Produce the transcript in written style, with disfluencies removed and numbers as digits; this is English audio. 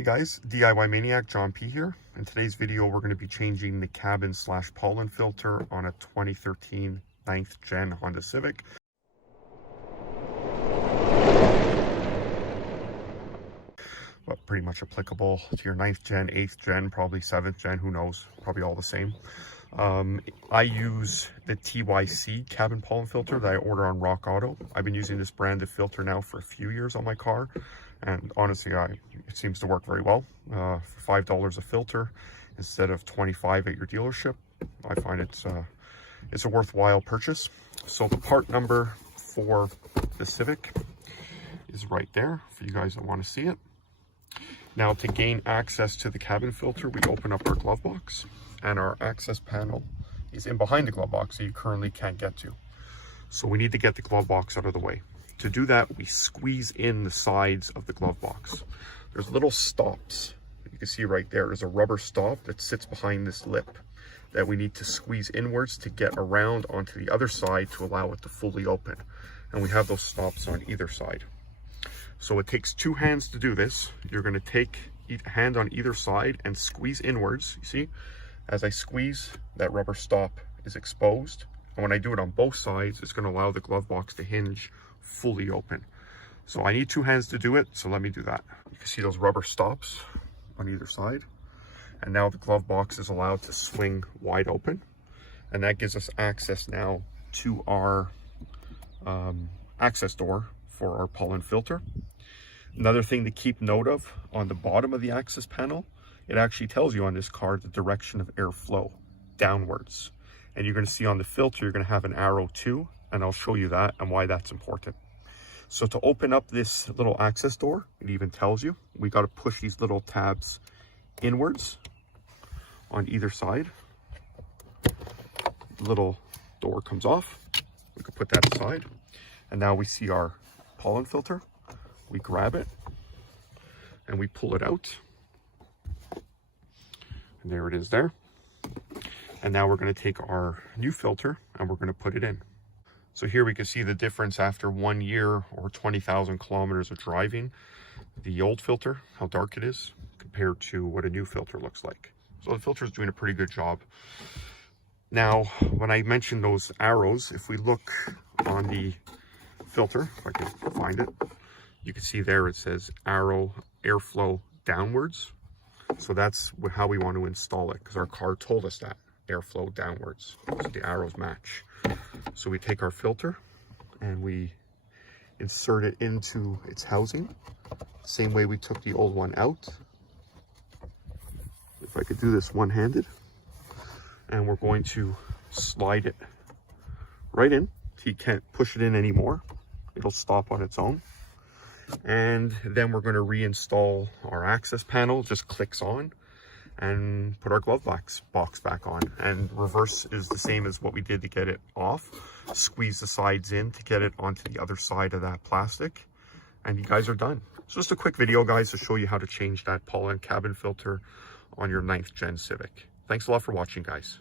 Hey guys, DIY Maniac John P here. In today's video, we're going to be changing the cabin / pollen filter on a 2013 9th gen Honda Civic. But pretty much applicable to your 9th gen, 8th gen, probably 7th gen, who knows, probably all the same. I use the TYC cabin pollen filter that I order on Rock Auto. I've been using this branded filter now for a few years on my car, and honestly it seems to work very well. For $5 a filter instead of $25 at your dealership, I find it's a worthwhile purchase. So the part number for the Civic is right there for you guys that want to see it. Now, to gain access to the cabin filter, we open up our glove box, and our access panel is in behind the glove box that you currently can't get to. So we need to get the glove box out of the way. To do that, we squeeze in the sides of the glove box. There's little stops. You can see right there, there's a rubber stop that sits behind this lip that we need to squeeze inwards to get around onto the other side to allow it to fully open. And we have those stops on either side. So it takes two hands to do this. You're going to take a hand on either side and squeeze inwards. You see, as I squeeze, that rubber stop is exposed. And when I do it on both sides, it's going to allow the glove box to hinge fully open. So I need two hands to do it, so let me do that. You can see those rubber stops on either side. And now the glove box is allowed to swing wide open. And that gives us access now to our access door for our pollen filter. Another thing to keep note of, on the bottom of the access panel, it actually tells you on this car the direction of airflow downwards. And you're going to see on the filter, you're going to have an arrow too, and I'll show you that and why that's important. So to open up this little access door, it even tells you, we got to push these little tabs inwards on either side. The little door comes off. We could put that aside. And now we see our pollen filter. We grab it and we pull it out. And there it is there. And now we're going to take our new filter and we're going to put it in. So here we can see the difference after 1 year or 20,000 kilometers of driving. The old filter, how dark it is compared to what a new filter looks like. So the filter is doing a pretty good job. Now, when I mentioned those arrows, if we look on the filter, if I can find it, you can see there it says arrow airflow downwards. So that's how we want to install it, because our car told us that, airflow downwards. So the arrows match. So we take our filter and we insert it into its housing, same way we took the old one out. If I could do this one-handed, and we're going to slide it right in so you can't push it in anymore. It'll stop on its own. And then we're going to reinstall our access panel. Just clicks on, and put our glove box back on. And reverse is the same as what we did to get it off. Squeeze the sides in to get it onto the other side of that plastic, and you guys are done. So just a quick video, guys, to show you how to change that pollen cabin filter on your 9th gen Civic. Thanks a lot for watching, guys.